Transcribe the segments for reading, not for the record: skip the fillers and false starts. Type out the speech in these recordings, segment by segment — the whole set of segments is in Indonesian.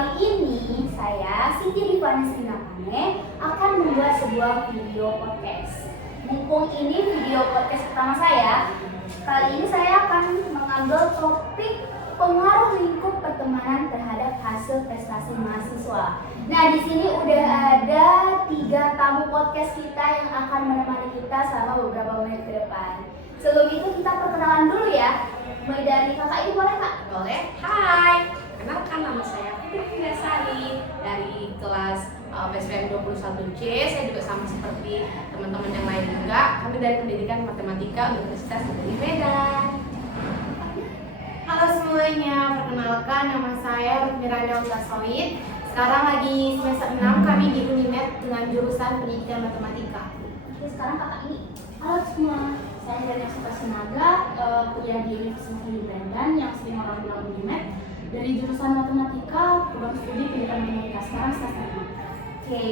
Kali ini saya, Siti Rifani Sinapane, akan membuat sebuah video podcast. Mumpung ini video podcast pertama saya, kali ini saya akan mengambil topik pengaruh lingkup pertemanan terhadap hasil prestasi mahasiswa. Nah, di sini udah ada 3 tamu podcast kita yang akan menemani kita selama beberapa menit ke depan. Sebelum itu kita perkenalan dulu ya. Mulai dari kakak ini boleh kak? Boleh. Hai, kenalkan nama saya Fitri Dasari dari kelas PSPM 21C. Saya juga sama seperti teman-teman yang lain juga. Kami dari Pendidikan Matematika Universitas Negeri Medan. Halo semuanya, perkenalkan nama saya Miranda Utasoid. Sekarang lagi semester 6, kami di Unimed dengan jurusan Pendidikan Matematika. Oke, sekarang kakak ini. Halo semua, saya dari Suka Sinaga, kuliah di Universitas Negeri Medan yang sering orang bilang Unimed. Dari jurusan Matematika, program studi Pendidikan Matematika. Sekarang semester 6. Oke,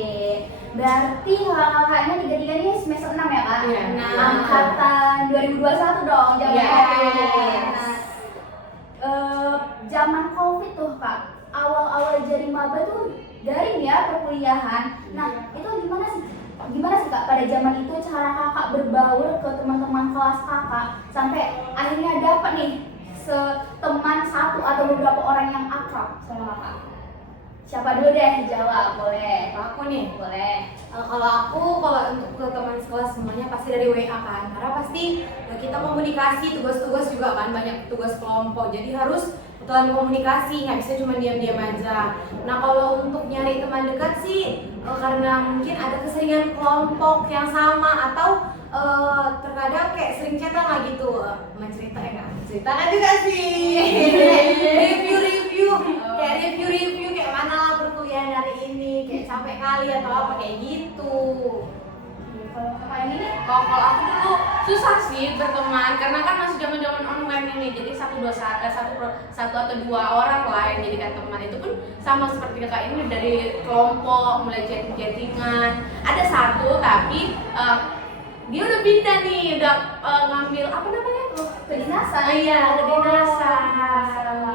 berarti kakak-kakaknya tiga-tiga ini semester 6 ya kak? Iya. Angkatan 2021 dong, zaman Yes. COVID. Nah, zaman COVID tuh kak, awal-awal jadi maba tuh daring ya perkuliahan. Nah, itu gimana sih kak pada zaman itu cara kakak berbaur ke teman-teman kelas kakak sampai akhirnya dapat nih teman satu atau beberapa orang yang akrab sama kakak? Siapa dulu deh jawab, boleh? Aku nih, Boleh. kalau untuk ke teman sekelas semuanya pasti dari WA kan, karena pasti kita komunikasi, tugas-tugas juga kan, banyak tugas kelompok, jadi harus betulan komunikasi, nggak bisa cuma diam-diam aja. Nah kalau untuk nyari teman dekat sih karena mungkin ada keseringan kelompok yang sama atau terkadang kayak sering chatan lah gitu, mencerita ya nggak? Ceritakan juga sih. review kayak mana lah perkuliahan hari ini, kayak capek kali atau apa kayak gitu. Kalau kakak yang ini? Kalau aku dulu susah sih berteman karena kan masih zaman-zaman online ini. Jadi satu atau dua orang lah yang jadikan teman. Itu pun sama seperti kakak ini dari kelompok mulai chatting-chattingan. Ada satu tapi dia udah pindah nih, udah ngambil apa namanya tuh? Kedinasan. Iya, kedinasan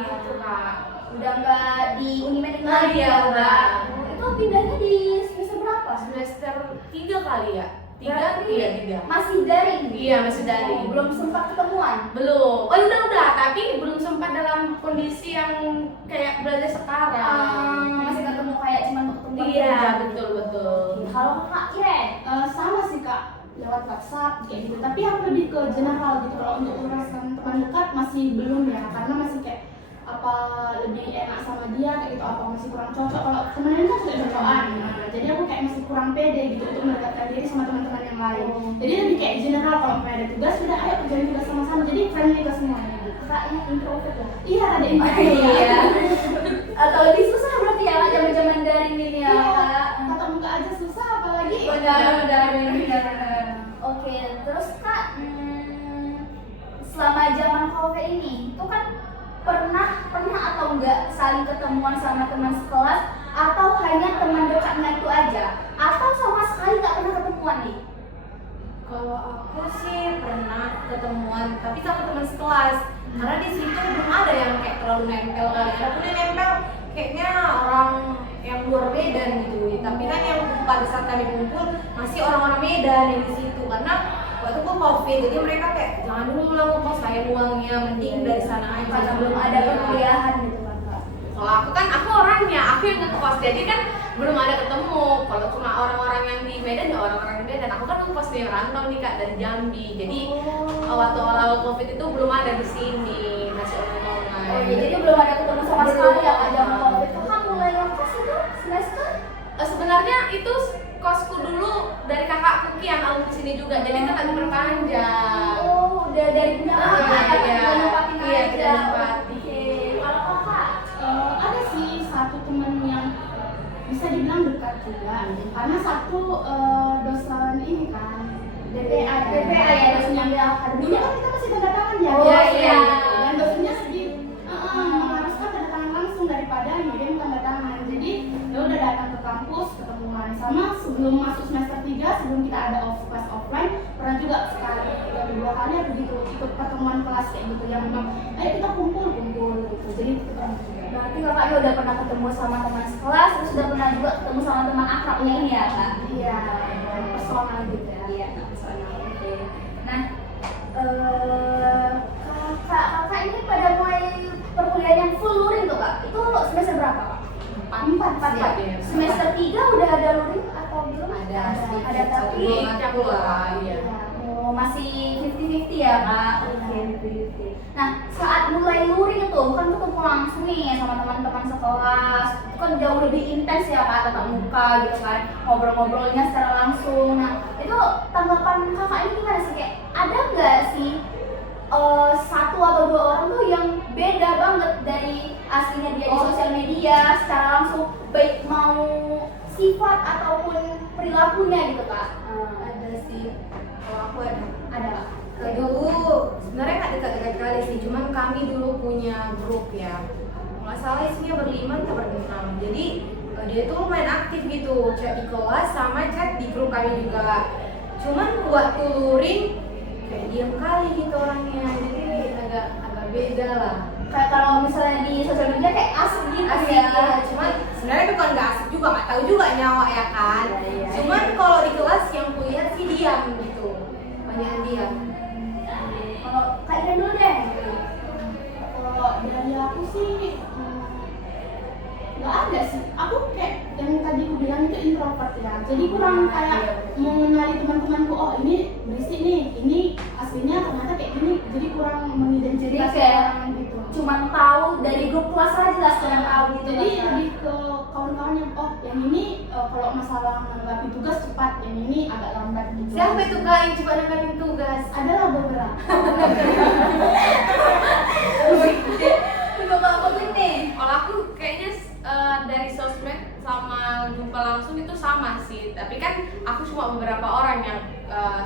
gitu kak. Udah nggak di Unimed Iya, ya, udah. Itu pindahnya di semester berapa? Semester 3 kali ya? 3? Berarti Iya, 3. masih daring? Iya, masih daring. Oh, belum sempat ketemuan? Belum. Oh, udah, tapi belum sempat dalam kondisi yang kayak belajar sekarang. Masih ketemu kayak cuma untuk ketemu Iya, aja. betul. Kalau kakak Iren? Sama sih kak, lewat WhatsApp kayak gitu. Tapi aku lebih ke general gitu. Kalau untuk urusan teman dekat masih belum ya, karena masih kayak apa lebih enak sama dia kayak gitu, apa masih kurang cocok. Kalau temennya kan sudah cocokan, nah, jadi aku kayak masih kurang pede gitu untuk mendekatkan diri sama teman-teman yang lain. Jadi lebih kayak general, kalau ada tugas sudah ayo kerjain tugas sama-sama. Jadi friendly ke semuanya gitu. Kakaknya introvert ya? Iya, ada introvert. Iya. Atau lebih susah berarti ya zaman-zaman daring ini ya? Iya, tatap muka aja susah apalagi. Benar. Oke, terus kak, selama zaman COVID ini, itu kan pernah atau enggak saling ketemuan sama teman sekelas, atau hanya teman dekatnya itu aja, atau sama sekali nggak pernah ketemuan nih? Kalau aku sih pernah ketemuan, tapi sama teman sekelas. Karena di situ belum ada yang kayak terlalu nempel kali. Ada yang nempel kayaknya orang yang luar Medan gitu. Tapi kan yang pada saat kami kumpul masih orang-orang Medan yang di situ. Karena waktu itu COVID, jadi mereka kayak jangan dulu pulang ke kos, sayang uangnya, mending dari sana aja. Karena belum ada perkuliahan gitu kan kak? Kalau aku orangnya, aku yang ngekos, jadi kan belum ada ketemu. Kalau cuma orang-orang yang di Medan ya orang-orang di Medan. Aku kan ngekos di rantau nih kak, dari Jambi. Jadi waktu awal-awal COVID itu belum ada di sini, masih online. Oh iya, jadi belum ada ketemu sama sekali ya kak zaman COVID. Kakak mulai ngekos itu semester? Sebenarnya itu kosku dulu dari kakakku Ki yang alumni sini juga, jadi kan lagi berpanjang. Oh, udah dari punya kakak ya? Iya, Udah nempatin iya, aja. udah nempatin. Oke, kalau kakak? Ada sih satu teman yang bisa dibilang dekat juga, karena satu dosen ini kan DPA ya, dosen yang dulu kan kita masih tanda tangan ya. Oh, iya. Dan dosennya sedih mengharuskan tanda tangan langsung daripada ngirim tanda tangan. Jadi dia udah datang ke kampus ketemuan sama sebelum masuk semester 3, sebelum kita ada kelas offline, pernah juga sekali atau 2 kali aku gitu ikut pertemuan kelas kayak gitu yang memang ayo kita kumpul gitu. Jadi itu ketemu juga. Berarti kakak udah pernah ketemu sama teman sekelas, terus udah pernah juga ketemu sama teman akrabnya ini ya kak? Iya, personal gitu ya. Iya, personal. Oke. Nah, kakak ini pada mulai perkuliahan yang full luring tuh kak, itu semester berapa kak? Empat ya? ya. Semester 3 udah ada luring atau belum? Ada Ada tapi Iya. oh, masih 50-50 ya kak? Oke, 50-50. Nah, saat mulai luring itu kan ketemu langsung nih sama teman-teman sekelas, itu kan jauh lebih intens ya kak, tatap muka gitu kan, ngobrol-ngobrolnya secara langsung. Nah, itu tanggapan kakak ini gimana sih? Kayak ada nggak sih satu atau dua orang tuh yang beda banget dari aslinya dia di sosial media secara langsung, baik mau sifat ataupun perilakunya gitu kak? Ada sih, kalau aku ada. Ada kak? Dulu sebenarnya nggak dekat-dekat kali sih, cuman kami dulu punya grup ya, nggak salah isinya berlima atau berenam. Jadi dia tuh lumayan aktif gitu, chat di kelas sama chat di grup kami juga. Cuman waktu luring kayak diam kali gitu orangnya, jadi agak beda lah. Kayak kalau misalnya di sosial media kayak asik gitu Asik ya. ya, cuman sebenarnya bukan nggak asik juga, nggak tahu juga nyawa ya kan. Iya. Cuman kalau di kelas yang kulihat sih diam gitu, banyak diam. Kalau Kak Iren dulu deh. Kalau dari aku sih nggak ada sih. Aku kayak yang tadi aku bilang itu introvert ya. Jadi kurang kayak mau mengenali teman-temanku. Oh ini berisik nih, ini aslinya ternyata kayak gini. Jadi kurang mengidentifikasi Jadi kayak orang gitu. cuman tahu dari grup kelas aja lah sekarang tahu gitu. Jadi kan. lebih ke kawan-kawan yang yang ini kalau masalah menanggapi tugas cepat, yang ini agak lambat gitu. Siapa itu kak yang coba nangkapin tugas? Adalah beberapa. Coba Kak Putri nih. Kalau aku kayaknya dari sosmed sama jumpa langsung itu sama sih, tapi kan aku cuma beberapa orang yang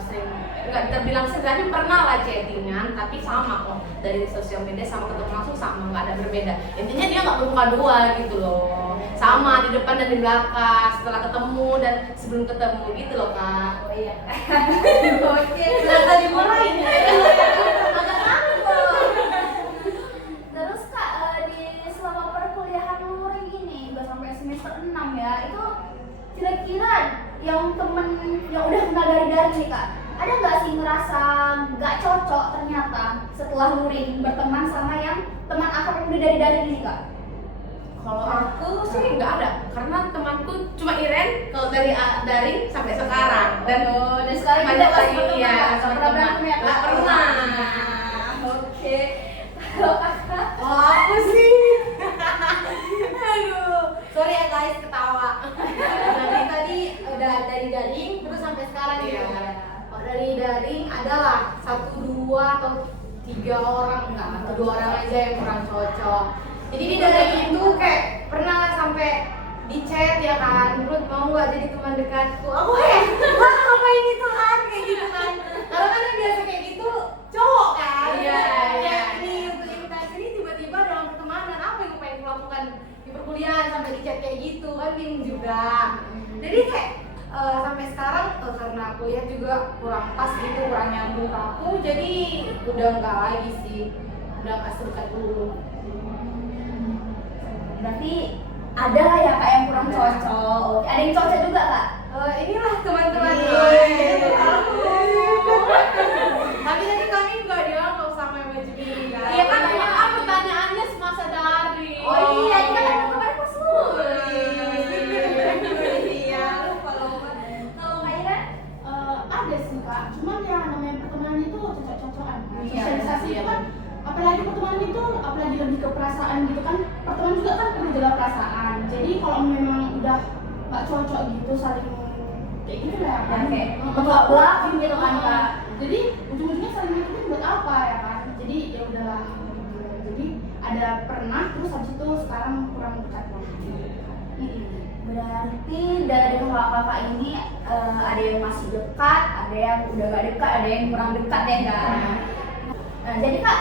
sering, nggak terbilang sering, pernah lah chattingan, tapi sama kok dari sosial media sama ketemu langsung sama, nggak ada berbeda. Intinya dia nggak bermuka dua gitu loh, sama di depan dan di belakang, setelah ketemu dan sebelum ketemu gitu loh kak. Oh iya. Oke, kenapa dimulai ini? Agak takut. Terus Kak, di selama perkuliahan luring ini udah sampai semester 6 ya, itu kira-kira yang temen yang udah kenal dari nih Kak, ada nggak sih ngerasa nggak cocok ternyata setelah luring berteman sama yang teman akrab yang udah dari ini Kak? Kalau aku sih nggak ada, karena temanku cuma Iren kalau dari daring sampai sekarang dan Dan sekarang banyak kita lagi berteman, ya Kak. sama Pernah teman. berantem ya, Kak? Nggak pernah. Oke. Kalau Kakak? Oh aku sih. Aduh, sorry ya guys ketawa. Jadi tadi udah dari daring terus sampai sekarang Iya. ya. Kalau dari daring adalah 1, 2 atau 3 orang, enggak, atau 2 orang aja yang kurang cocok. Jadi di daring itu kayak pernah sampai di chat ya kan, Ruth mau nggak jadi teman dekatku? Aku apa ini Tuhan kayak gitu kan? Karena kan yang biasa kayak gitu cowok kan? Iya, Kayak iya. ini untuk invitasi ini tiba-tiba dalam pertemanan apa yang pengen kulakukan di perkuliahan sampai di chat kayak gitu kan bingung juga. Jadi kayak sampai sekarang karena aku lihat juga kurang pas gitu, kurang nyambung ke aku, jadi udah nggak lagi sih, udah nggak sedekat dulu. Berarti ada lah ya Kak yang kurang cocok. Oke, ada yang cocok juga Kak? Inilah teman-teman Iya. itu aku. Tapi tadi kami nggak dialog sama yang baju biru kan? Iya kan memang pertanyaannya semasa daring. Oh iya, kita kan kemarin pas Iya, lupa. Kalau Kak Ira? Ada sih Kak, cuman ya namanya pertemanan itu cocok-cocokan. Iya, Sosialisasi iya. itu kan, apalagi pertemanan itu, apalagi lebih ke perasaan gitu kan. Pertemanan juga kan perlu jaga perasaan. Jadi kalau memang udah nggak cocok gitu, saling kayak gitu lah ya kan. Ya, kayak belak-belak gitu kan, Kak. Jadi ujung-ujungnya saling ngikutin buat apa ya kan? Jadi ya udahlah. Gitu. Jadi ada pernah, terus habis itu sekarang kurang dekat lagi. Berarti dari kakak-kakak ini ada yang masih dekat, ada yang udah gak dekat, ada yang kurang dekat ya Kak. Nah, jadi Kak,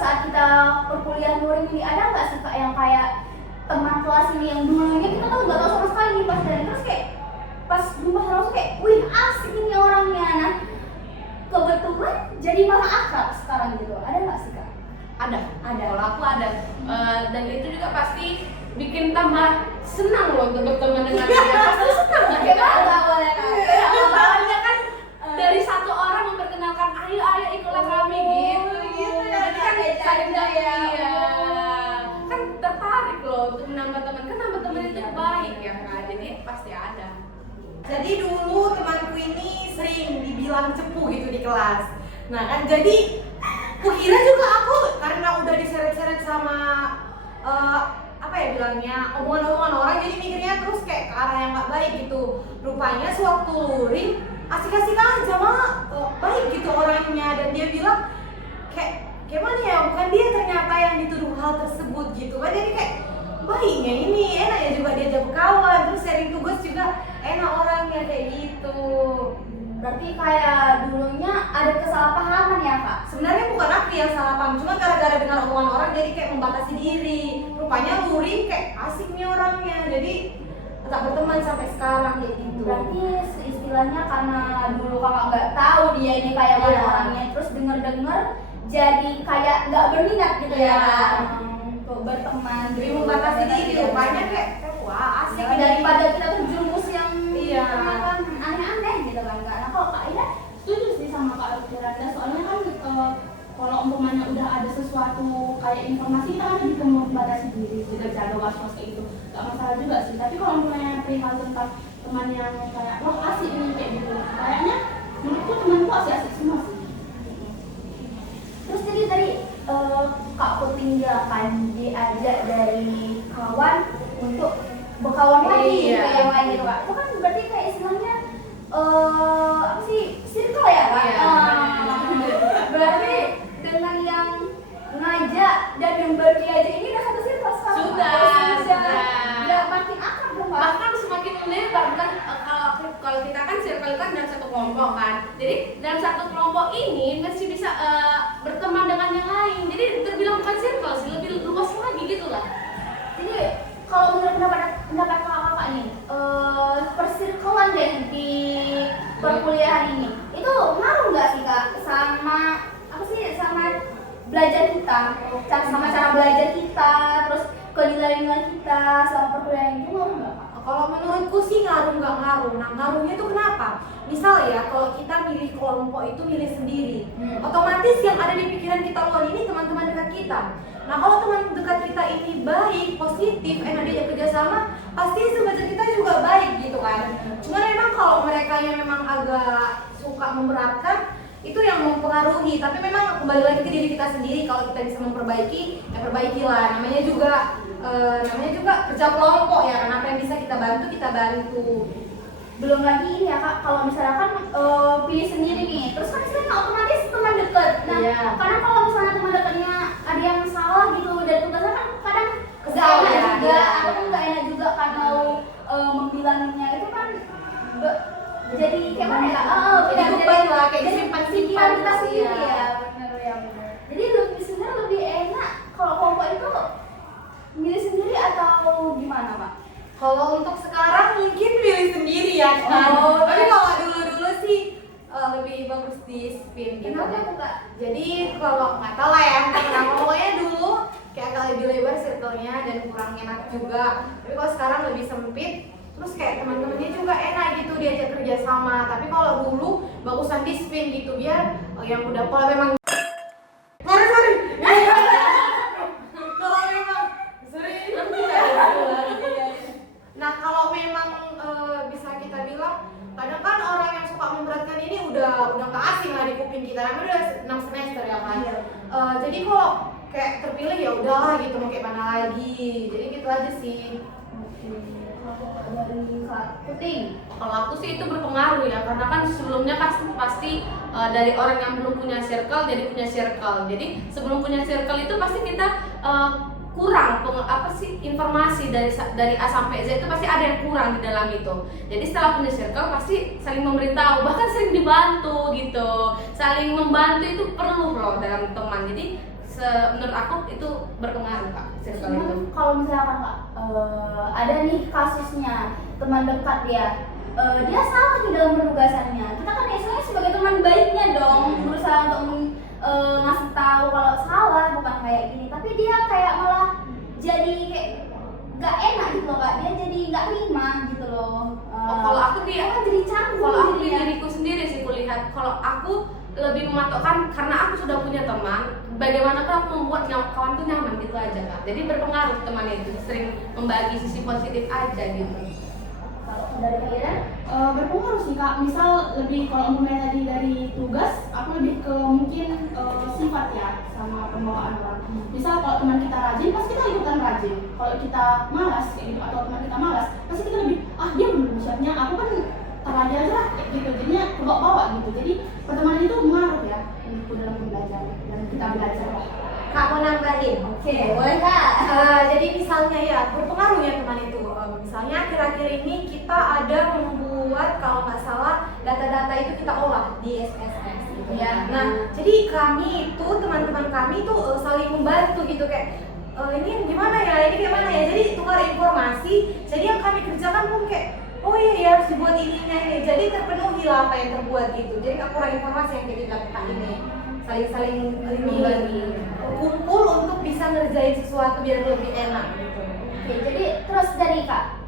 saat kita perkuliahan luring ini ada nggak sih Kak yang kayak teman kelas ini yang dulunya kita tuh nggak tahu sama sekali nih pas dari terus kayak pas jumpa langsung kayak, wih asik ini orangnya. Nah, kebetulan jadi malah akrab sekarang gitu. Ada nggak sih Kak? Ada. Kalau aku ada. Dan itu juga pasti bikin tambah senang loh untuk berteman dengan dia. Pasti senang kan kita. Nggak boleh kan? Awalnya kan dari satu orang memperkenalkan, ayo ikutlah kami gitu. Jadi kan saling ya. Kan tertarik loh untuk menambah teman. Kan nambah teman itu baik ya kan. Jadi pasti ada. Jadi dulu temanku ini sering dibilang cepu gitu di kelas. Nah kan jadi kukira juga aku karena udah diseret-seret sama apa ya bilangnya omongan-omongan orang, jadi mikirnya terus kayak ke arah yang gak baik gitu. Rupanya sewaktu luring asik-asik aja malah baik gitu orangnya, dan dia bilang kayak mana ya, bukan dia ternyata yang dituduh hal tersebut gitu kan. Jadi kayak baiknya ini enak ya juga diajak kawan, terus sharing tugas juga enak orangnya kayak gitu. Berarti kayak dulunya ada kesalahpahaman ya kak? Sebenarnya bukan aku yang salah paham, cuma gara-gara dengar omongan orang jadi kayak membatasi diri. Rupanya luring kayak asik nih orangnya, jadi tetap berteman sampai sekarang kayak gitu. Berarti istilahnya karena dulu kakak nggak tahu dia ini kayak mana Iya. orangnya, terus denger jadi kayak nggak berminat gitu ya Iya. kak? Untuk berteman. Jadi membatasi diri, rupanya kayak wah asik Ya, nih. daripada kita terjerumus yang Iya. kan aneh-aneh gitu kan kak. Nah kalau kak Ida Setuju sih sama Kak Firanda, soalnya kan kalau umpamanya udah ada sesuatu kayak informasi kita kan bisa membatasi diri, jaga was-was kayak gitu, gak masalah juga sih. Tapi kalau umpamanya perihal tentang teman yang kayak wah asik nih kayak gitu, kayaknya menurutku temanku asik-asik semua sih. terus jadi tadi kak Puting kan diajak dari kawan untuk berkawan lagi Iya. ke yang lain gitu kak. Itu kan berarti kayak istilahnya apa sih, circle ya kak? Iya. Berarti dengan yang ngajak dan yang baru diajak ini udah satu circle sekarang, Kak? Sudah, Oh, sudah. Udah makin akrab dong kak. Bahkan semakin melebar kan, kalau kita kan circle kan dalam satu kelompok kan. Jadi dalam satu kelompok ini masih bisa berteman dengan yang lain. Jadi terbilang bukan circle sih, lebih luas lagi gitu lah. Jadi kalau menurut pendapat kakak nih, persirkelan deh di perkuliahan ini itu ngaruh nggak sih kak sama apa sih, sama belajar kita, sama cara belajar kita, terus ke nilai-nilai kita selama perkuliahan itu ngaruh nggak kak? Kalau menurutku sih ngaruh nggak ngaruh. Nah ngaruhnya tuh kenapa? Misal ya kalau kita milih kelompok itu milih sendiri, otomatis yang ada di pikiran kita luar ini teman-teman dekat kita. Nah kalau teman dekat kita ini baik, positif, enak diajak kerjasama, pasti sebaca kita juga baik gitu kan. Cuma memang kalau mereka yang memang agak suka memberatkan, itu yang mempengaruhi. Tapi memang kembali lagi ke diri kita sendiri. Kalau kita bisa memperbaiki, ya perbaikilah. Namanya juga kerja kelompok ya. Karena apa yang bisa kita bantu. Belum lagi ini ya kak, kalau misalkan pilih sendiri nih, terus kan istilahnya otomatis teman dekat. Nah, Iya. karena kalau misalnya teman dekatnya ada yang salah gitu dan tugasnya kan kadang Kesal nggak enak ya, juga, iya. atau nggak enak juga kan mau membilangnya itu kan jadi kayak mana ya? Jadi beban lah, kayak jadi disimpan-simpan pikiran kita gitu, sendiri iya. ya, benar ya benar. Jadi sebenarnya lebih enak kalau kelompok itu milih sendiri atau gimana pak? Kalau untuk sekarang mungkin pilih sendiri ya kan. Oh, Tapi kalau dulu sih lebih bagus di spin gitu. Kenapa tuh kak? Jadi kalau nggak tahu lah ya, nah pokoknya dulu kayak agak lebih lebar circle-nya dan kurang enak juga. Tapi kalau sekarang lebih sempit, terus kayak teman-temannya juga enak gitu diajak kerja sama. Tapi kalau dulu bagusan di spin gitu biar yang udah kalau memang sorry. Kalau memang nah kalau memang bisa kita bilang kadang kan orang yang suka memberatkan ini udah nggak asing lah di kuping kita, namanya udah 6 semester ya kan. Jadi kalau kayak terpilih ya udahlah gitu, mau kayak mana lagi, jadi gitu aja sih. Dari kak Puting. Kalau aku sih itu berpengaruh ya, karena kan sebelumnya pasti dari orang yang belum punya circle jadi punya circle. Jadi sebelum punya circle itu pasti kita kurang informasi dari A sampai Z itu pasti ada yang kurang di dalam itu. Jadi setelah punya circle pasti saling memberitahu, bahkan sering dibantu gitu. Saling membantu itu perlu loh dalam teman. Jadi menurut aku itu berpengaruh kak, circle itu. Kalau misalkan kak ada nih kasusnya teman dekat dia salah di dalam penugasannya, kita kan istilahnya sebagai teman baiknya dong berusaha untuk ngasih tahu kalau salah bukan kayak gini, tapi dia kayak malah jadi kayak nggak di Kan jadi canggung kalau aku di jadinya. diriku sendiri sih kulihat, kalau aku lebih mematokkan karena aku sudah punya teman, bagaimana aku membuat kawan tuh nyaman gitu aja Kak. Jadi berpengaruh teman itu, sering membagi sisi positif aja gitu. Kalau dari kalian, Berpengaruh sih Kak, misal lebih kalau umpamanya tadi dari tugas, aku lebih ke mungkin sifat ya sama pembawaan orang. Misal kalau teman kita rajin, pasti kita ikutan rajin. Kalau kita malas kayak gitu atau teman kita malas, pasti kita lebih dia belum siapnya, aku kan terlalu aja lah kayak gitu. Jadinya kebawa-bawa gitu. Jadi pertemanan itu mengaruh ya untuk dalam belajar dan kita belajar. Kak mau nambahin? oke, boleh Kak. Jadi misalnya ya berpengaruh ya teman itu. Misalnya akhir-akhir ini kita ada membuat kalau nggak salah data-data itu kita olah di SPSS gitu ya. Nah jadi kami itu teman-teman kami itu saling membantu gitu kayak ini gimana ya, ini gimana ya. Jadi tukar informasi. Jadi yang kami kerjakan pun kayak oh iya ya harus dibuat ininya ini. Jadi terpenuhi lah apa yang terbuat gitu. Jadi nggak kurang informasi yang kita lakukan ini. Saling-saling Membagi. kumpul untuk bisa ngerjain sesuatu biar lebih enak gitu. Oke, jadi terus dari Kak,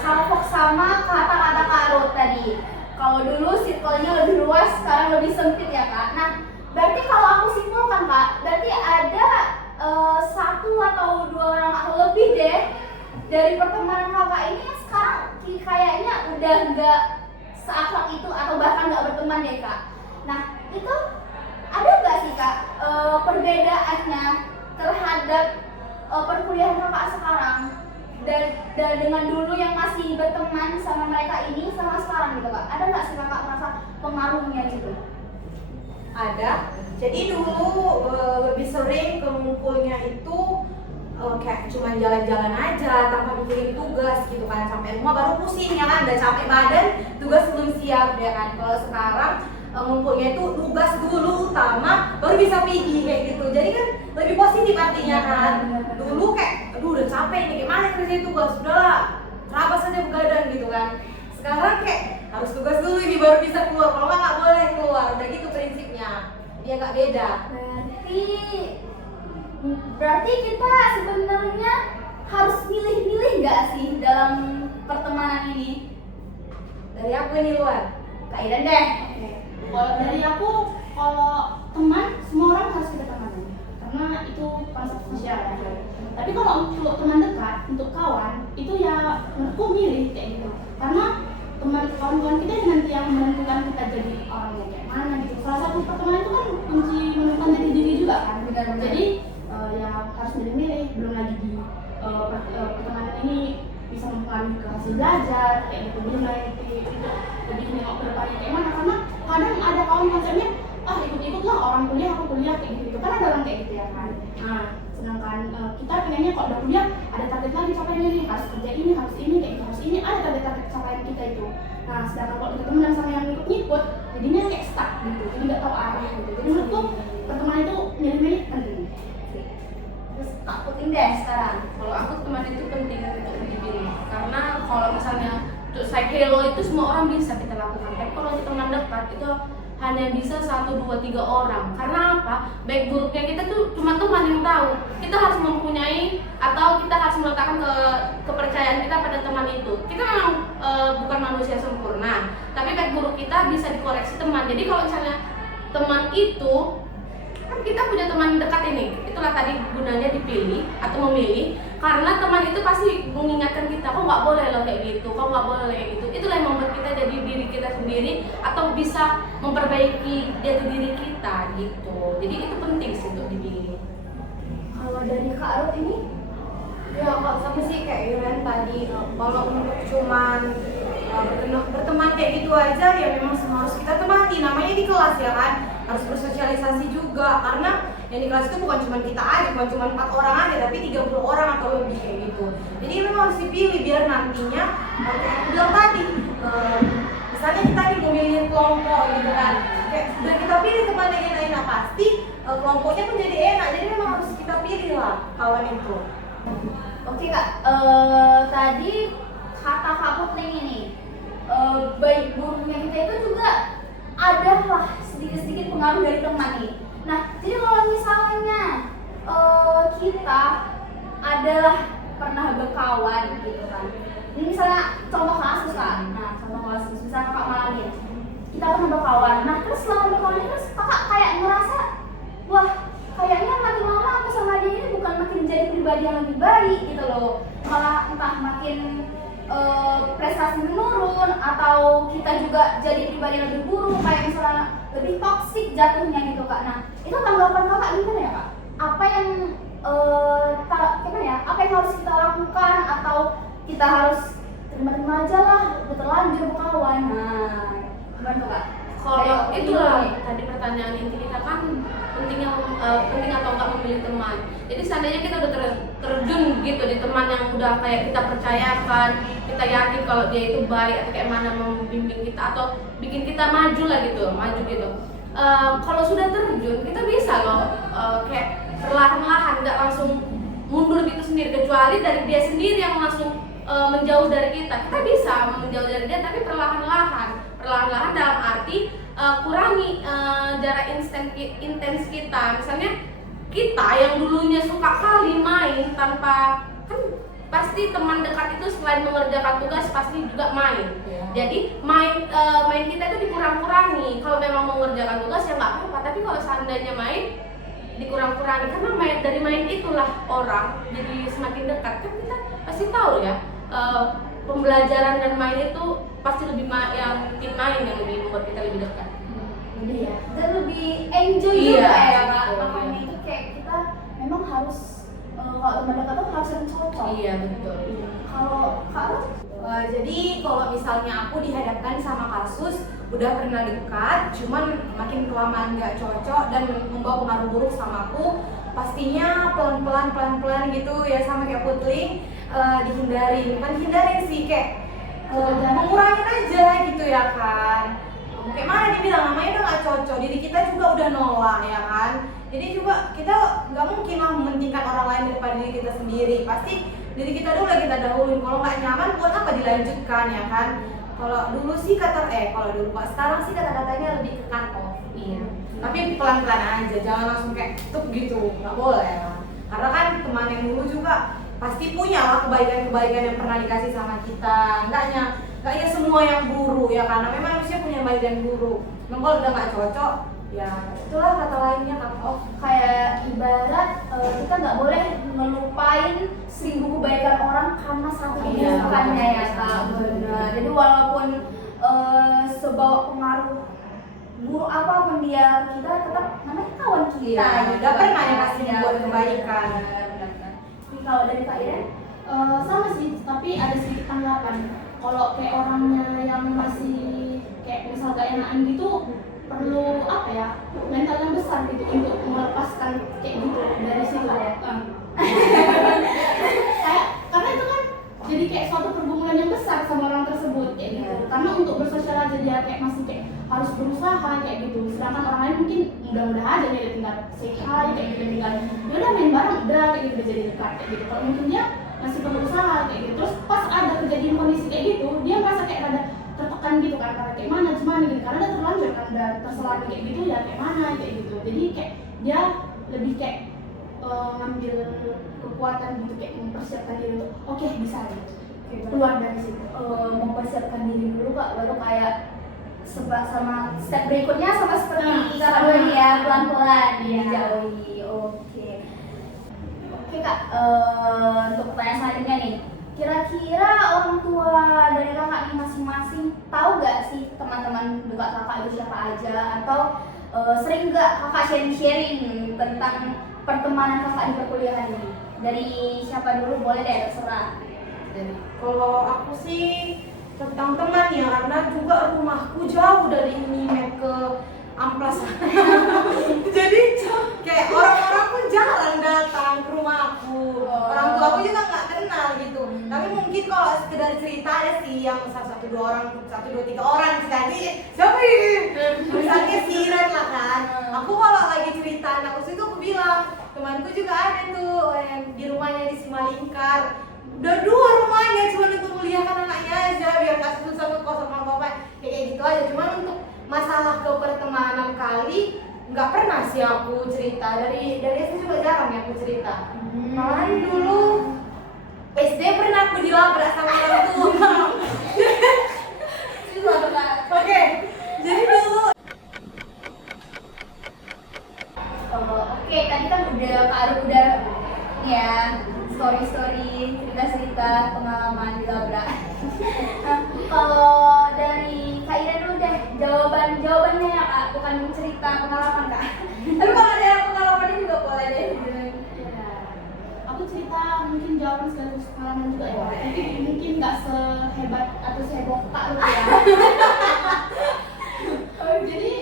salfok sama kata-kata Kak Ruth tadi. Kalau dulu circle-nya lebih luas, sekarang lebih sempit ya Kak. Nah, berarti kalau aku simpulkan Kak, berarti ada satu atau dua orang atau lebih deh dari pertemanan kakak ini yang sekarang kayaknya udah nggak seakrab itu atau bahkan nggak berteman deh Kak. Nah, itu ada nggak sih Kak perbedaannya terhadap perkuliahan kakak sekarang dan dengan dulu yang masih berteman sama mereka ini sama sekarang gitu Kak? Ada nggak sih kakak merasa pengaruhnya gitu? Ada. Jadi dulu lebih sering kumpulnya itu kayak cuma jalan-jalan aja tanpa mikirin tugas gitu kan, sampai rumah baru pusing ya kan, udah capek badan, tugas belum siap ya kan. Kalau sekarang ngumpulnya itu tugas dulu utama baru bisa pergi kayak gitu. Jadi kan lebih positif artinya kan. Dulu kayak aduh udah capek nih gimana kerja tugas, sudahlah terabas saja begadang gitu kan. Sekarang kayak harus tugas dulu ini baru bisa keluar, kalau nggak boleh keluar, udah gitu prinsipnya. Dia nggak beda. Berarti kita sebenarnya harus milih-milih nggak sih dalam pertemanan ini? Dari aku ini luar. Kak Idan deh. Kalau dari aku, kalau teman semua orang harus kita temani karena itu konsep sosial ya. Tapi kalau untuk teman dekat, untuk kawan, itu ya menurutku milih kayak gitu. Karena teman kawan-kawan kita yang nanti yang menentukan kita jadi orang yang kayak mana gitu. Salah satu pertemanan itu kan kunci menemukan jati diri juga kan. Jadi ya harus milih-milih. Belum lagi di pertemanan ini bisa mempengaruhi ke hasil belajar kayak gitu. Belum lagi untuk lebih nengok ke depannya kayak mana. Karena kadang ada kawan konsepnya ikut-ikutlah orang kuliah, aku kuliah kayak gitu. Kan ada orang kayak gitu ya kan. Nah, sedangkan kita pengennya kalau udah kuliah ada target lagi capaian ini, harus kerja ini, harus ini, kayak gitu, harus ini, ada target-target capaian kita itu. Nah, sedangkan kalau kita temenan sama yang ngikut-ngikut, jadinya kayak stuck gitu, jadi nggak tahu arah gitu. Jadi menurutku pertemanan itu milih-milih penting. Terus Kak Putin deh sekarang. Kalau aku teman itu penting untuk dipilih, karena kalau misalnya untuk side hello itu semua orang bisa kita lakukan, tapi kalau untuk teman dekat itu hanya bisa 1, 2, 3 orang. Karena apa? Baik buruknya kita tuh cuma Tuhan yang tahu. Kita harus mempunyai atau kita harus meletakkan kepercayaan kita pada teman itu. Kita memang bukan manusia sempurna, tapi baik buruk kita bisa dikoreksi teman. Jadi kalau misalnya teman itu kan kita punya teman dekat ini, itulah tadi gunanya dipilih atau memilih, karena teman itu pasti mengingatkan kita, kok nggak boleh loh kayak gitu, kok nggak boleh kayak gitu. Itulah yang membuat kita jadi diri kita sendiri atau bisa memperbaiki jati diri kita gitu. Jadi itu penting sih untuk dipilih. Kalau dari Kak Ruth ini, Ya kalau sama sih kayak Yuren tadi, kalau untuk cuman berteman kayak gitu aja ya memang semua harus kita temani. Namanya di kelas ya kan, harus bersosialisasi juga, karena yang di kelas itu bukan cuma kita aja, bukan cuma 4 orang aja, tapi 30 orang atau lebih kayak gitu. Jadi memang harus dipilih biar nantinya kayak aku bilang tadi, misalnya kita nih mau milihin kelompok gitu kan, kayak udah kita pilih teman yang enak-enak, pasti kelompoknya pun jadi enak. Jadi memang harus kita pilih lah kawan itu. oke Kak, tadi kata Kak Putri ini, baik buruknya kita itu juga adalah sedikit-sedikit pengaruh dari teman nih. Nah, jadi kalau misalnya kita adalah pernah berkawan gitu kan. Ini misalnya contoh kasus kan, nah contoh kasus misalnya kakak Malin, kita pernah berkawan, nah terus selama berkawan ini terus kakak kayak ngerasa, wah kayaknya makin lama aku sama dia ini bukan makin jadi pribadi yang lebih baik gitu loh, malah entah makin prestasi menurun atau kita juga jadi pribadi yang lebih buruk, kayak misalnya lebih toksik jatuhnya gitu kak. Nah itu tanggapan kakak gimana ya kak? Apa yang gimana ya? Apa yang harus kita lakukan atau kita harus terima-terima aja lah, udah terlanjur berkawan. Nah gimana tuh kak? Kalau itulah tadi pertanyaan inti kita kan penting atau enggak memilih teman. Jadi seandainya kita udah terjun gitu di teman yang udah kayak kita percayakan, kita yakin kalau dia itu baik atau kayak mana membimbing kita atau bikin kita maju lah gitu, maju gitu. Kalau sudah terjun kita bisa loh kayak perlahan-lahan, nggak langsung mundur gitu sendiri, kecuali dari dia sendiri yang langsung menjauh dari kita. Kita bisa menjauh dari dia tapi perlahan-lahan dalam arti kurangi jarak intens kita. Misalnya kita yang dulunya suka kali main tanpa, kan pasti teman dekat itu selain mengerjakan tugas pasti juga main. Jadi main kita itu dikurang-kurangi. Kalau memang mau mengerjakan tugas ya nggak apa-apa, tapi kalau seandainya main dikurang-kurangi, karena dari main itulah orang jadi semakin dekat. Kan kita pasti tahu ya, pembelajaran dan main itu pasti lebih yang tim main yang lebih membuat kita lebih dekat. Iya. Dan lebih enjoy juga ya kak. Makanya itu kayak kita memang harus kalau teman dekat tuh harus yang cocok. Iya betul. Kalau kalau Jadi kalau misalnya aku dihadapkan sama kasus udah pernah dekat, cuman makin kelamaan nggak cocok dan membawa pengaruh buruk sama aku, pastinya pelan-pelan gitu ya, sama kayak Putri, dihindarin. Bukan hindarin sih, kayak mengurangin aja gitu ya kan. Kayak mana dibilang namanya udah nggak cocok, diri kita juga udah nolak ya kan. Jadi juga kita nggak mungkin lah mementingkan orang lain daripada diri kita sendiri. Pasti diri kita dulu yang kita dahuluin. Kalau nggak nyaman buat apa dilanjutkan ya kan. Kalau dulu sih kalau dulu Pak, sekarang sih kata-katanya lebih ke cut off. Iya. Tapi pelan-pelan aja, jangan langsung kayak tutup gitu, nggak boleh lah. Karena kan teman yang dulu juga pasti punya lah kebaikan-kebaikan yang pernah dikasih sama kita. Enggaknya semua yang buruk ya, karena memang manusia punya baik dan buruk. Memang kalau udah nggak cocok, ya itulah kata lainnya cut off. kayak ibarat kita nggak boleh ngelupain 1000 kebaikan orang karena satu keburukannya ya kak. Benar. Jadi walaupun sebawa pengaruh buruk apapun dia, kita tetap namanya kawan kita. Iya, nggak pernah yang kasih buat kebaikan. Tapi kalau dari Kak Iren, Sama sih, tapi ada sedikit tanggapan. Kalau kayak orangnya yang masih kayak misal gak enakan gitu, perlu apa ya, mental yang besar gitu untuk melepaskan kayak gitu dari situ. Kayak karena itu kan jadi kayak suatu pergumulan yang besar sama orang tersebut kayak gitu. Karena untuk bersosial aja dia kayak masih kayak harus berusaha kayak gitu. Sedangkan orang lain mungkin mudah-mudahan aja dia tinggal say hi kayak gitu, tinggal ya udah main bareng udah kayak gitu, udah jadi dekat kayak gitu. Kalau mungkin dia masih perlu usaha kayak gitu. Terus pas ada kejadian kondisi kayak gitu, dia merasa kayak rada tertekan gitu kan, karena kayak mana gimana gitu, karena udah terlanjur kan, udah terselami kayak gitu ya kayak mana kayak gitu. Jadi kayak dia lebih kayak ngambil kekuatan gitu, kayak mempersiapkan diri untuk oke, bisa gitu, keluar dari situ. mempersiapkan diri dulu kak, baru kayak sama step berikutnya sama seperti Nah, kak tadi ya, pelan-pelan Iya. dijauhi. Oke kak, untuk pertanyaan selanjutnya nih, kira-kira orang tua dari kakak nih masing-masing tahu gak sih teman-teman dekat kakak itu siapa aja, atau sering gak kakak sharing-sharing tentang pertemanan kakak di perkuliahan ini? Dari siapa dulu, boleh deh, terserah. Kalau aku sih tentang teman ya, karena juga rumahku jauh dari Unimed ke Amplas. Jadi kayak orang-orang pun jarang datang ke rumahku. Orang tua aku juga nggak kenal gitu. Tapi mungkin kalau sekedar cerita ada sih yang satu dua tiga orang tadi. Siapa ini? Misalnya Siren lah kan. Aku kalau lagi cerita anakku situ aku bilang temanku juga ada tuh yang di rumahnya di Simalingkar. Udah 2 rumahnya cuma untuk melihatkan anaknya aja biar gak susah ngekos sama bapak kayak gitu aja. Cuman untuk masalah ke pertemanan kali nggak pernah sih aku cerita, dari SD juga jarang ya aku cerita. Malahan dulu dilabrak sama orang tua. Oke, jadi dulu Oke, tadi kan udah Kak Arif udah ya story-story, cerita-cerita pengalaman dilabrak. Nah, kalau dari Kak Ira dulu deh, jawabannya ya Kak, bukan cerita pengalaman Kak. Tapi kalau ada pengalamannya juga boleh deh. Ya, aku cerita mungkin jawaban sekaligus pengalaman juga ya, tapi mungkin nggak sehebat atau seheboh Kak lu ya. Jadi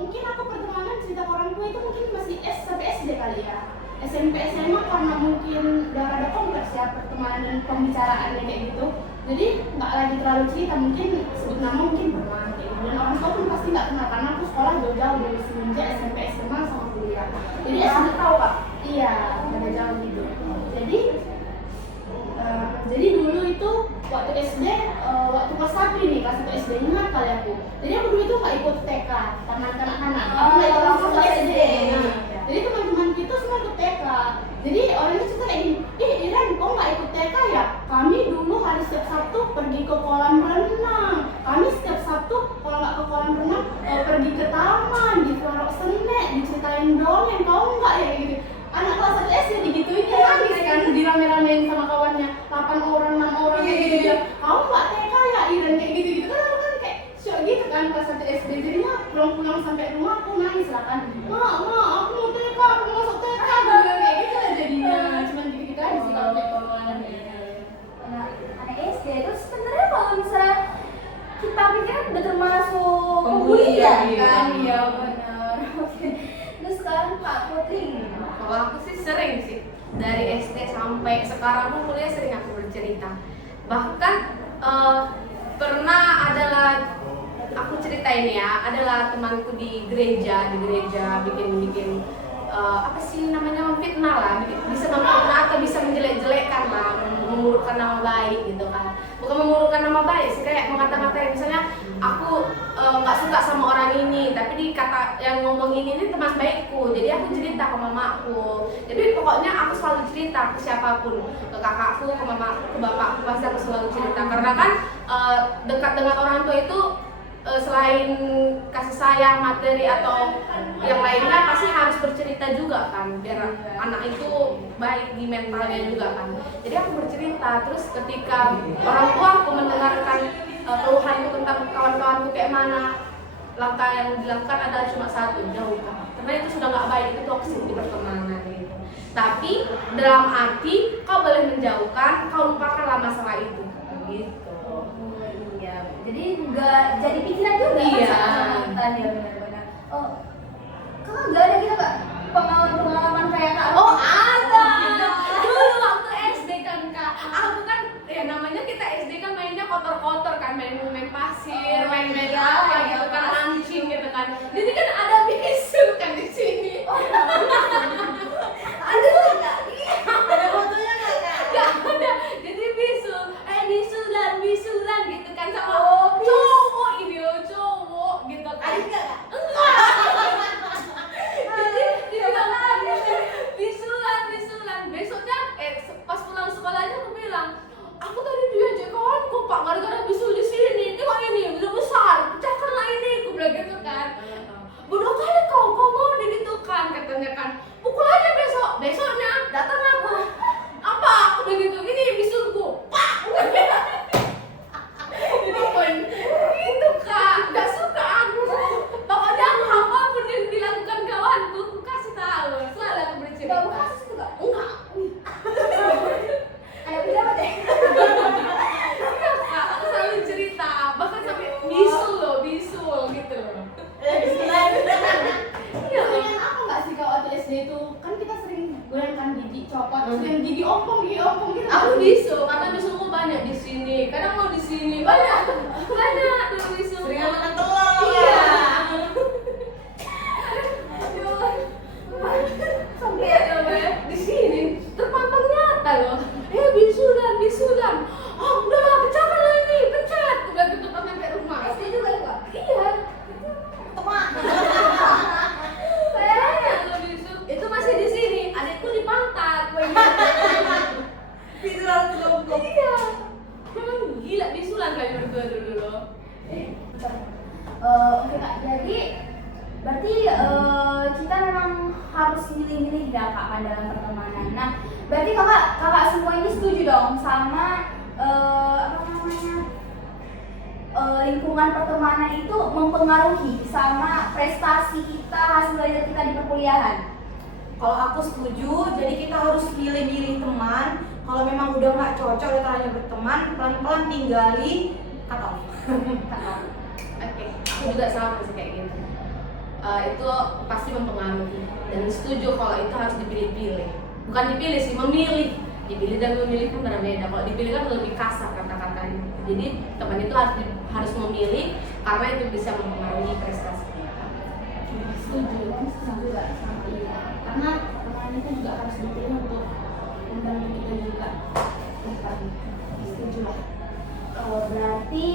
mungkin aku pertemanan cerita ke orang tua itu mungkin masih sampai SD kali ya. SMP SMA karena mungkin udah ada kompleks ya pertemanan dan pembicaraannya kayak gitu. Jadi nggak lagi terlalu cerita, mungkin sebut nama mungkin pernah kayak gitu. Dan orang tua pun pasti nggak kenal karena aku sekolah jauh-jauh dari semenjak SMP SMA sama kuliah. Jadi Aku tahu Kak. iya, beda jauh gitu. Jadi dulu itu waktu SD, waktu kelas 1 nih, kelas 1 SD ingat kali aku. Jadi aku dulu itu nggak ikut TK, taman kanak-kanak. Aku nggak ikut langsung ke SD. Nah, jadi teman-teman kita semua ikut TK. Jadi orangnya cerita kayak gini, Iren, kok nggak ikut TK ya? Kami dulu hari setiap Sabtu pergi ke kolam renang. Kami setiap Sabtu kalau nggak ke kolam renang, pergi ke taman, di Florok Senek, diceritain dongeng, tahu nggak ya kayak gitu. Anak kelas 1 SD digituin dia nangis kan, dirame-ramein sama kawannya 8 orang, 6 orang kayak gitu dia. Kamu nggak TK ya Iren kayak gitu-gitu kan aku kan kayak shock gitu kan kelas 1 SD. Jadinya pulang-pulang sampai rumah aku nangis lah kan. Ma, aku mau TK, aku mau masuk TK. Aku bilang kayak gitu lah jadinya. Cuman gitu-gitu aja sih kalau kayak pengalaman. Anak SD itu sebenarnya kalau misalnya kita pikir udah termasuk Pembulian, pembulian iya. kan, iya benar. Oke. Terus sekarang Kak Putri. Kalau aku sih sering sih, dari SD sampai sekarang pun kuliah sering aku bercerita. Bahkan pernah adalah aku ceritain ya, adalah temanku di gereja bikin apa sih namanya, memfitnah lah, bisa memfitnah atau bisa menjelek-jelekkan lah, memburukkan nama baik gitu kan. Bukan memburukkan nama baik sih, kayak mengata-ngatain misalnya aku nggak suka sama orang ini, tapi di kata yang ngomong ini teman baikku, jadi aku cerita ke mamaku. Jadi pokoknya aku selalu cerita ke siapapun, ke kakakku, ke mamaku, ke bapakku, pasti aku selalu cerita. Karena kan dekat dengan orang tua itu selain kasih sayang materi atau yang lainnya pasti harus bercerita juga kan, biar anak itu baik di mentalnya juga kan. Jadi aku bercerita, terus ketika orang tua aku mendengarkan keluhanku tentang kawan-kawanku kayak mana, langkah yang dilakukan adalah cuma satu, jauhkan, karena itu sudah nggak baik, itu toksik di pertemanan gitu. Tapi dalam arti kau boleh menjauhkan, kau lupakanlah masalah itu gitu. Iya, jadi nggak jadi pikiran juga Iya. kan sama ya benar-benar. Oh, kakak nggak ada gitu Kak pengalaman kayak Kak? Oh ada. Dulu waktu SD kan Kak, aku kan ya namanya kita SD kan mainnya kotor-kotor kan, main pasir, main-main apa gitu kan, mancing gitu kan. Jadi kan ada bisul kan di sini. Ada nggak? ada fotonya nggak Kak? Gak ada. Jadi bisulan gitu kan sama Oh, cowok ini loh, cowok gitu kan. Ada nggak Kak? Bisulan. Besoknya pas pulang sekolahnya aku bilang, aku tadi diajak kawanku Pak, gara-gara bisul di sini. Tengok ini udah besar, pecahkanlah ini, aku bilang gitu kan. ya Kak pandangan pertemanan. Nah, berarti kakak semua ini setuju dong sama apa namanya lingkungan pertemanan itu mempengaruhi sama prestasi kita, hasil belajar kita di perkuliahan. Kalau aku setuju, jadi kita harus milih-milih teman. Kalau memang udah nggak cocok, udah terlanjur berteman, pelan-pelan tinggali, cut off. Oke, aku juga sama sih kayak gitu. Itu pasti mempengaruhi dan setuju kalau itu harus dipilih-pilih. Bukan dipilih sih, memilih. Dipilih dan memilih kan berbeda. Kalau dipilih kan lebih kasar kata-katanya. Jadi teman itu harus memilih karena itu bisa mempengaruhi prestasi kita. Setuju, juga sama iya. Karena teman itu juga harus dipilih untuk membantu kita juga. Setuju lah. Berarti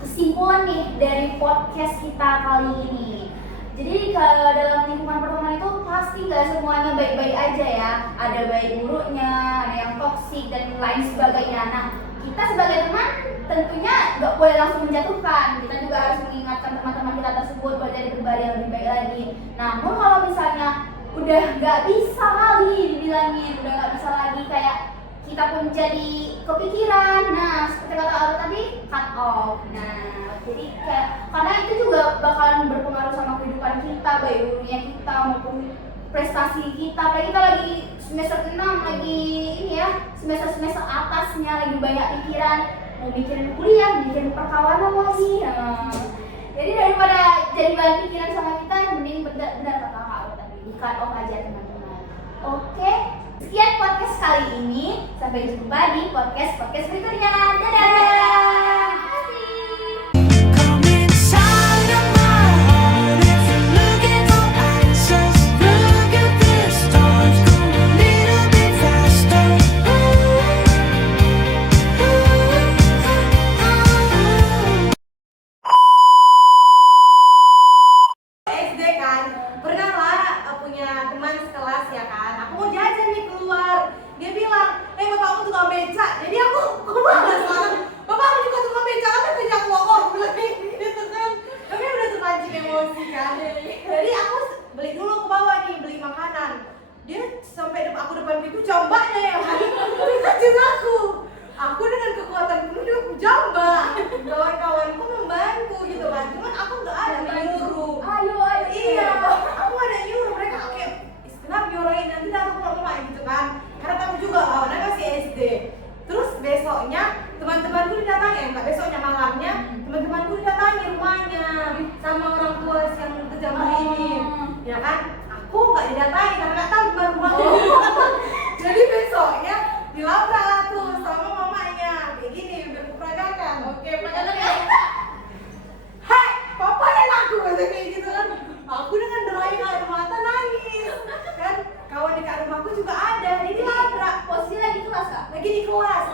kesimpulan nih dari podcast kita kali ini. Jadi dalam lingkungan pertemanan itu pasti nggak semuanya baik-baik aja ya. Ada baik buruknya, ada yang toksik dan lain sebagainya. Nah, kita sebagai teman tentunya nggak boleh langsung menjatuhkan. Kita juga harus mengingatkan teman-teman kita tersebut buat jadi pribadi yang lebih baik lagi. Namun kalau misalnya udah nggak bisa lagi dibilangin, udah nggak bisa lagi kayak kita pun jadi kepikiran. Nah, seperti kata Aldo tadi, cut off. Nah, jadi kayak karena itu juga bakalan berpengaruh sama kehidupan kita, baik buruknya kita maupun prestasi kita. Kayak kita lagi semester 6 lagi ini ya, semester atasnya lagi banyak pikiran, mau mikirin kuliah, mikirin perkawanan lagi. Nah, jadi daripada jadi bahan pikiran sama kita, mending benar kata Kak Aldo tadi, di cut off aja teman-teman. Oke. Sekian podcast kali ini. Sampai jumpa di podcast berikutnya. Dadah. Come inside of my heart if you're looking for answers. Look at the stars, go a little bit faster. SD kan, pernah lah punya teman sekelas ya kan. Aku mau jajan nih keluar, dia bilang, bapakmu tukang becak. Jadi aku malas banget. Bapakmu juga tukang becak, apa becak ngomong bilang gitu kan. Tapi udah terpancing emosi kan. Jadi aku beli dulu ke bawah nih, beli makanan. Dia sampai aku depan pintu jambaknya ya kan. Dikacau aku. Aku dengan kekuatan penuh dia jambak. Kawan-kawanku membantu gitu kan. Cuman aku nggak ada nyuruh. Ayo. Iya, aku ada nyuruh mereka kayak kenapa nyuruhin nanti datang ke rumah gitu kan. Karena tahu juga awalnya masih SD. Terus besoknya teman-temanku didatangi, enggak besoknya malamnya teman-temanku didatangi rumahnya sama orang tua yang terjambak ini. Ya kan? Aku nggak didatangi karena nggak tahu di mana rumahku. Jadi besoknya dilabrak lah tuh sama mamanya kayak gini biar kuperagakan. Oke, peragakan ya. Hai, papa yang aku kata kayak gitu kan. Aku dengan derai air mata nangis kan. Kawan dekat rumahku juga ada, dia dilabrak. Posisi lagi kelas Kak? Lagi di kelas.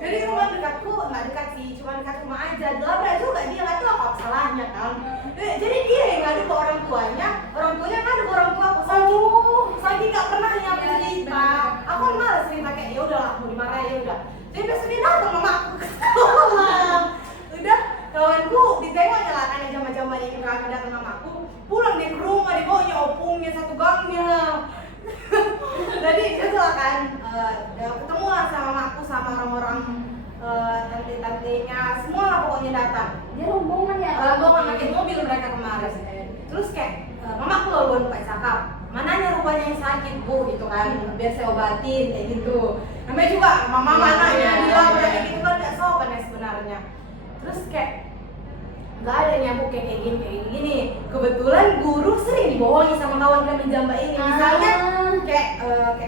Jadi rumah dekatku nggak dekat sih, cuma dekat rumah aja. Dilabrak juga dia, nggak tahu apa salahnya kan. Jadi dia yang ngadu ke orang tuanya ngadu ke orang tua aku. Saking nggak pernah nyampe cerita. Aku malas cerita kayak ya udahlah mau dimarahin ya udah. Jadi besok dia datang mama aku ke sekolah. Udah kawanku ditengoknya lah kan jam-jamnya ini kami datang sama aku. Pulang dia ke rumah dibawanya opungnya satu gangnya. Jadi itu lah kan ketemu lah sama mamaku sama orang-orang tante-tantenya semua lah pokoknya datang. Dia rombongan ya? Rombongan pakai mobil mereka kemarin. Terus kayak mamaku lalu lupa cakap, mananya rupanya yang sakit bu gitu kan, biar saya obatin kayak gitu. Namanya juga mama mananya bilang kayak gitu kan nggak sopan ya sebenarnya. Terus kayak nggak ada nyamuk kayak gini. Kebetulan guru sering dibohongi sama kawan kami jambak ini. Misalnya kayak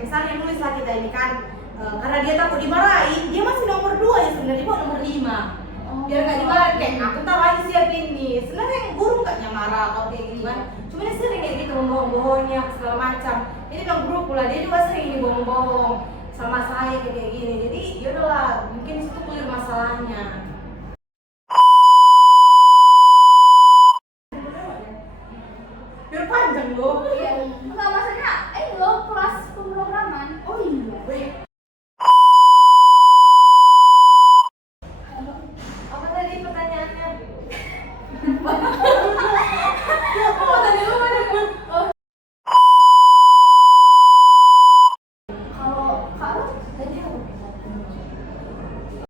misalnya nulis lah kita ini kan, karena dia takut dimarahin, dia masih nomor 2 ya sebenarnya dia nomor 5. Biar nggak dimarahin kayak aku ntar lagi siapin nih. Sebenarnya yang guru nggak nyamara kalau kayak gitu kan. Cuma dia sering kayak gitu bohong-bohongnya segala macam. Jadi bilang guru pula dia juga sering ini bohong-bohong sama saya kayak gini. Jadi yaudahlah mungkin situ clear masalahnya. Biar panjang loh. Iya. Enggak maksudnya, lo kelas pemrograman. Oh iya.